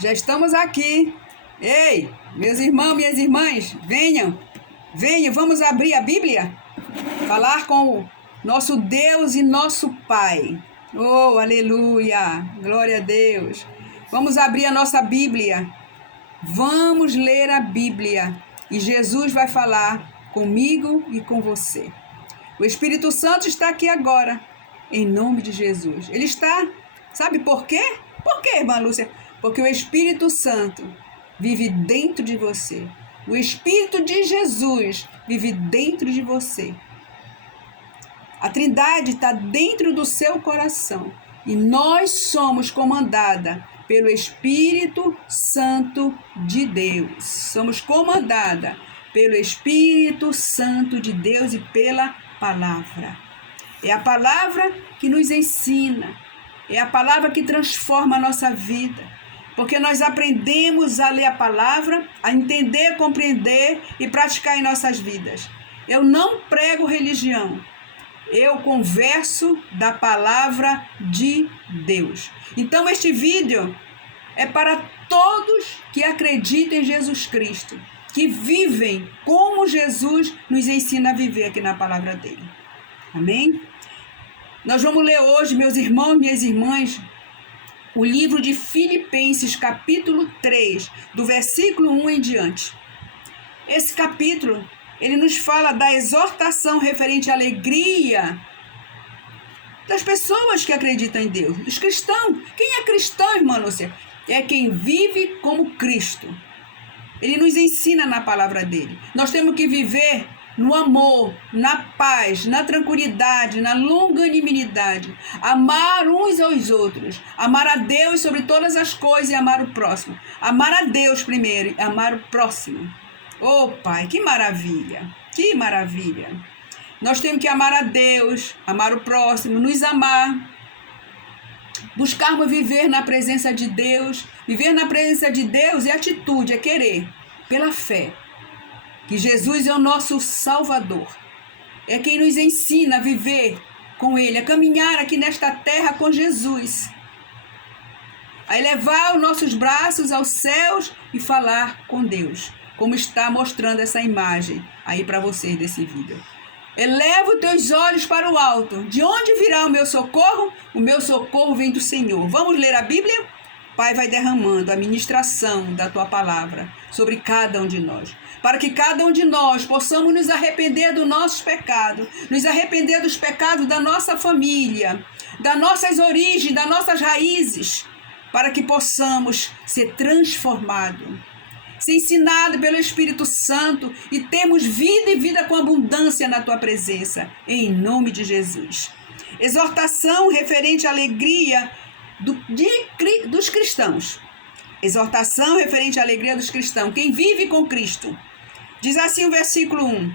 Já estamos aqui. Ei, meus irmãos, minhas irmãs, venham, vamos abrir a Bíblia? Falar com o nosso Deus e nosso Pai. Oh, aleluia, glória a Deus. Vamos abrir a nossa Bíblia. Vamos ler a Bíblia. E Jesus vai falar comigo e com você. O Espírito Santo está aqui agora, em nome de Jesus. Ele está, sabe por quê? Por quê, irmã Lúcia? Porque o Espírito Santo vive dentro de você. O Espírito de Jesus vive dentro de você. A Trindade está dentro do seu coração. E nós somos comandada pelo Espírito Santo de Deus. Somos comandada pelo Espírito Santo de Deus e pela palavra. É a palavra que nos ensina. É a palavra que transforma a nossa vida. Porque nós aprendemos a ler a palavra, a entender, compreender e praticar em nossas vidas. Eu não prego religião. Eu converso da palavra de Deus. Então este vídeo é para todos que acreditam em Jesus Cristo, que vivem como Jesus nos ensina a viver aqui na palavra dele. Amém? Nós vamos ler hoje, meus irmãos e minhas irmãs, o livro de Filipenses, capítulo 3, do versículo 1 em diante. Esse capítulo, ele nos fala da exortação referente à alegria das pessoas que acreditam em Deus, dos cristãos. Quem é cristão, irmã Lúcia? É quem vive como Cristo. Ele nos ensina na palavra dele. Nós temos que viver no amor, na paz, na tranquilidade, na longanimidade, amar uns aos outros, amar a Deus sobre todas as coisas e amar o próximo. Amar a Deus primeiro e amar o próximo. Oh, Pai, que maravilha, que maravilha. Nós temos que amar a Deus, amar o próximo, nos amar, buscarmos viver na presença de Deus. Viver na presença de Deus é atitude, é querer, pela fé. Que Jesus é o nosso Salvador. É quem nos ensina a viver com Ele, a caminhar aqui nesta terra com Jesus. A elevar os nossos braços aos céus e falar com Deus. Como está mostrando essa imagem aí para vocês desse vídeo. Eleva os teus olhos para o alto. De onde virá o meu socorro? O meu socorro vem do Senhor. Vamos ler a Bíblia? Pai, vai derramando a ministração da tua palavra sobre cada um de nós. Para que cada um de nós possamos nos arrepender dos nossos pecados, nos arrepender dos pecados da nossa família, das nossas origens, das nossas raízes, para que possamos ser transformados, ser ensinados pelo Espírito Santo e termos vida e vida com abundância na tua presença, em nome de Jesus. Exortação referente à alegria dos cristãos. Exortação referente à alegria dos cristãos. Quem vive com Cristo. Diz assim o versículo 1.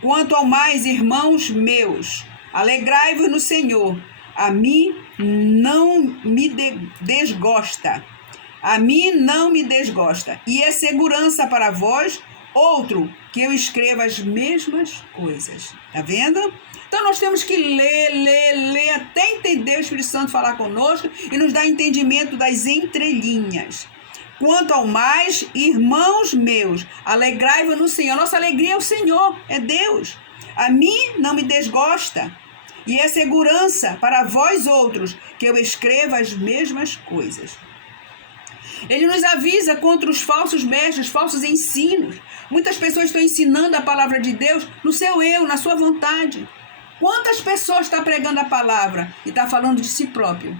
Quanto ao mais, irmãos meus, alegrai-vos no Senhor. A mim não me desgosta. A mim não me desgosta. E é segurança para vós, outro, que eu escreva as mesmas coisas. Tá vendo? Então nós temos que ler, até entender o Espírito Santo falar conosco e nos dar entendimento das entrelinhas. Quanto ao mais, irmãos meus, alegrai-vos no Senhor. Nossa alegria é o Senhor, é Deus. A mim não me desgosta. E é segurança para vós outros, que eu escreva as mesmas coisas. Ele nos avisa contra os falsos mestres, falsos ensinos. Muitas pessoas estão ensinando a palavra de Deus no seu eu, na sua vontade. Quantas pessoas estão pregando a palavra e estão falando de si próprio?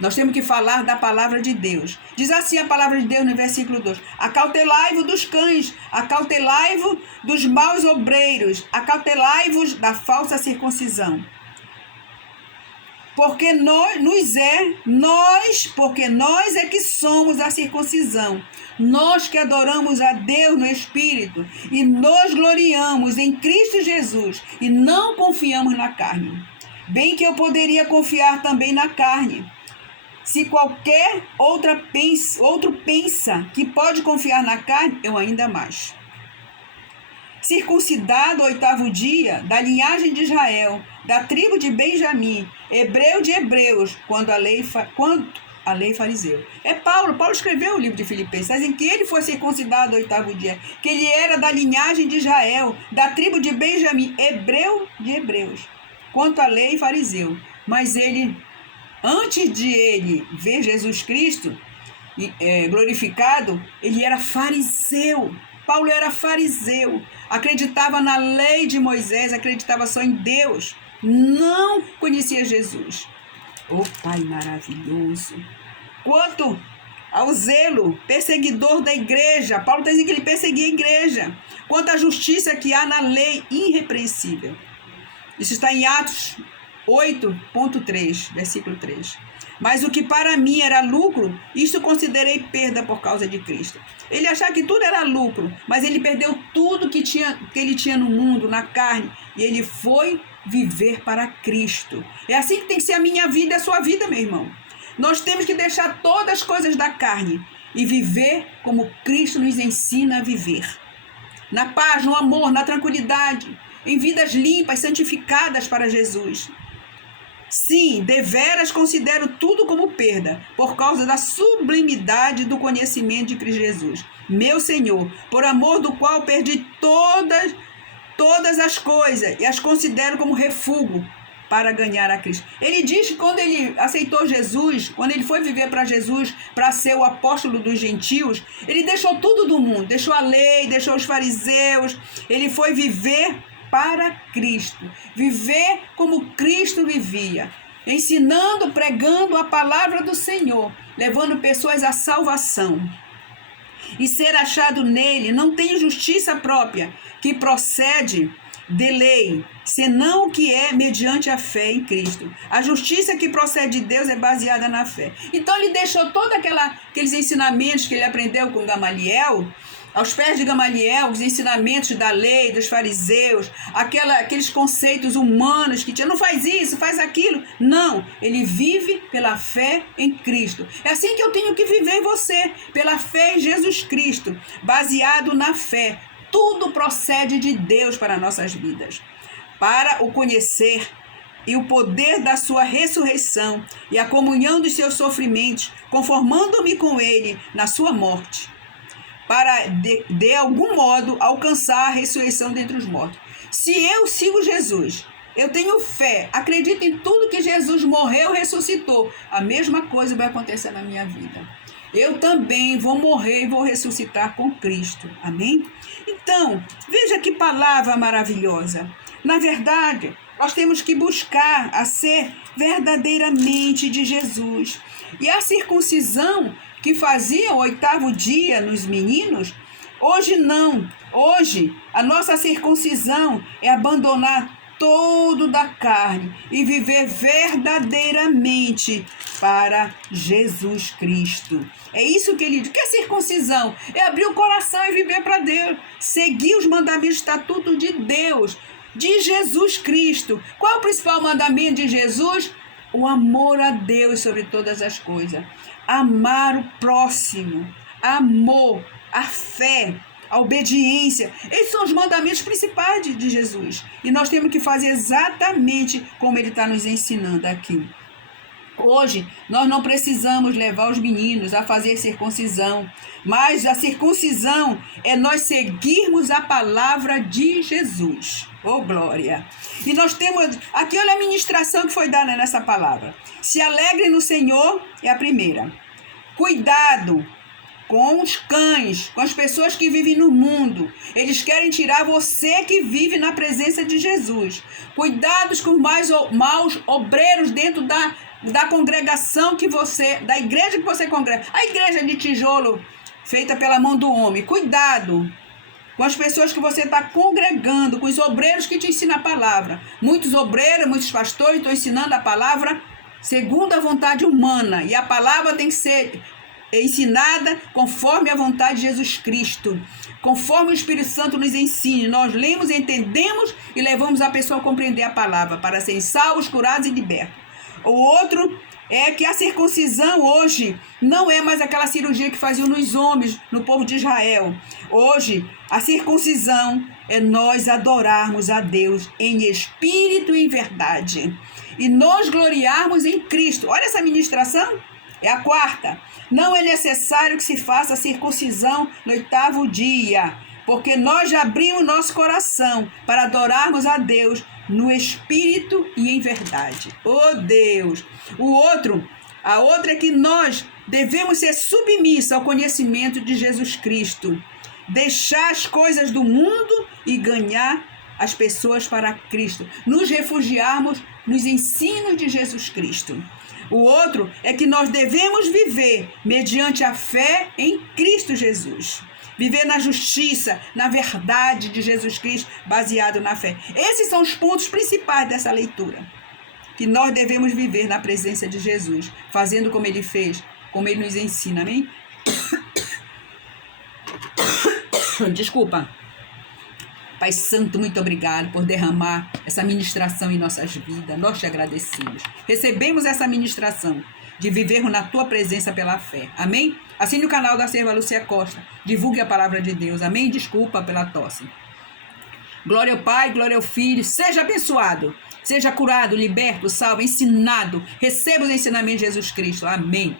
Nós temos que falar da palavra de Deus. Diz assim a palavra de Deus no versículo 2. Acautelai-vos dos cães, acautelai-vos dos maus obreiros, acautelai-vos da falsa circuncisão. Porque nós é que somos a circuncisão. Nós que adoramos a Deus no Espírito e nos gloriamos em Cristo Jesus e não confiamos na carne. Bem que eu poderia confiar também na carne. Se qualquer outro pensa que pode confiar na carne, eu ainda mais. Circuncidado ao 8º dia, da linhagem de Israel, da tribo de Benjamim, hebreu de hebreus, quanto a lei e fariseu. É Paulo escreveu o livro de Filipenses, em que ele foi circuncidado ao 8º dia, que ele era da linhagem de Israel, da tribo de Benjamim, hebreu de hebreus, quanto à lei, fariseu. Mas ele, antes de ele ver Jesus Cristo glorificado, ele era fariseu. Paulo era fariseu, acreditava na lei de Moisés, acreditava só em Deus, não conhecia Jesus. Oh, Pai maravilhoso! Quanto ao zelo perseguidor da igreja, Paulo está dizendo que ele perseguia a igreja. Quanto à justiça que há na lei irrepreensível. Isso está em Atos 8.3, versículo 3. Mas o que para mim era lucro, isto considerei perda por causa de Cristo. Ele achava que tudo era lucro, mas ele perdeu tudo que ele tinha no mundo, na carne, e ele foi viver para Cristo. É assim que tem que ser a minha vida e a sua vida, meu irmão. Nós temos que deixar todas as coisas da carne e viver como Cristo nos ensina a viver. Na paz, no amor, na tranquilidade, em vidas limpas, santificadas para Jesus. Sim, deveras considero tudo como perda, por causa da sublimidade do conhecimento de Cristo Jesus, meu Senhor, por amor do qual perdi todas as coisas e as considero como refúgio para ganhar a Cristo. Ele diz que quando ele aceitou Jesus, quando ele foi viver para Jesus, para ser o apóstolo dos gentios, ele deixou tudo do mundo, deixou a lei, deixou os fariseus, ele foi viver para Cristo, viver como Cristo vivia, ensinando, pregando a palavra do Senhor, levando pessoas à salvação. E ser achado nele não tem justiça própria, que procede de lei, senão o que é mediante a fé em Cristo. A justiça que procede de Deus é baseada na fé. Então ele deixou todos aqueles ensinamentos que ele aprendeu com Gamaliel, aos pés de Gamaliel, os ensinamentos da lei, dos fariseus, aqueles conceitos humanos que tinha, não faz isso, faz aquilo. Não, ele vive pela fé em Cristo. É assim que eu tenho que viver em você, pela fé em Jesus Cristo, baseado na fé. Tudo procede de Deus para nossas vidas. Para o conhecer e o poder da sua ressurreição e a comunhão dos seus sofrimentos, conformando-me com ele na sua morte, para de algum modo alcançar a ressurreição dentre os mortos. Se eu sigo Jesus, eu tenho fé, acredito em tudo que Jesus morreu e ressuscitou, a mesma coisa vai acontecer na minha vida. Eu também vou morrer e vou ressuscitar com Cristo. Amém? Então, veja que palavra maravilhosa. Na verdade, nós temos que buscar a ser verdadeiramente de Jesus. E a circuncisão que fazia o 8º dia nos meninos, hoje não. Hoje, a nossa circuncisão é abandonar todo da carne e viver verdadeiramente para Jesus Cristo. É isso que ele diz. Que é circuncisão? É abrir o coração e viver para Deus. Seguir os mandamentos, estatutos de Deus, de Jesus Cristo. Qual é o principal mandamento de Jesus? O amor a Deus sobre todas as coisas. Amar o próximo. Amor, a fé, a obediência. Esses são os mandamentos principais de Jesus. E nós temos que fazer exatamente como ele está nos ensinando aqui. Hoje, nós não precisamos levar os meninos a fazer circuncisão, mas a circuncisão é nós seguirmos a palavra de Jesus. Oh, glória! E nós temos, aqui olha a ministração que foi dada nessa palavra. Se alegre no Senhor, é a primeira. Cuidado com os cães, com as pessoas que vivem no mundo. Eles querem tirar você que vive na presença de Jesus. Cuidados com os maus obreiros dentro da congregação da igreja que você congrega. A igreja de tijolo feita pela mão do homem. Cuidado com as pessoas que você está congregando, com os obreiros que te ensinam a palavra. Muitos obreiros, muitos pastores estão ensinando a palavra segundo a vontade humana. E a palavra tem que ser ensinada conforme a vontade de Jesus Cristo, conforme o Espírito Santo nos ensina. Nós lemos, entendemos e levamos a pessoa a compreender a palavra para serem salvos, curados e libertos. O outro é que a circuncisão hoje não é mais aquela cirurgia que faziam nos homens, no povo de Israel. Hoje, a circuncisão é nós adorarmos a Deus em espírito e em verdade. E nós gloriarmos em Cristo. Olha essa ministração. É a quarta. Não é necessário que se faça a circuncisão no 8º dia, porque nós já abrimos nosso coração para adorarmos a Deus no Espírito e em verdade. Oh Deus! A outra é que nós devemos ser submissos ao conhecimento de Jesus Cristo, deixar as coisas do mundo e ganhar as pessoas para Cristo, nos refugiarmos nos ensinos de Jesus Cristo. O outro é que nós devemos viver mediante a fé em Cristo Jesus. Viver na justiça, na verdade de Jesus Cristo, baseado na fé. Esses são os pontos principais dessa leitura. Que nós devemos viver na presença de Jesus, fazendo como Ele fez, como Ele nos ensina, amém? Desculpa. Pai Santo, muito obrigado por derramar essa ministração em nossas vidas. Nós te agradecemos. Recebemos essa ministração de vivermos na tua presença pela fé. Amém? Assine o canal da Serva Lúcia Costa. Divulgue a palavra de Deus. Amém? Desculpa pela tosse. Glória ao Pai, glória ao Filho. Seja abençoado. Seja curado, liberto, salvo, ensinado. Receba os ensinamentos de Jesus Cristo. Amém.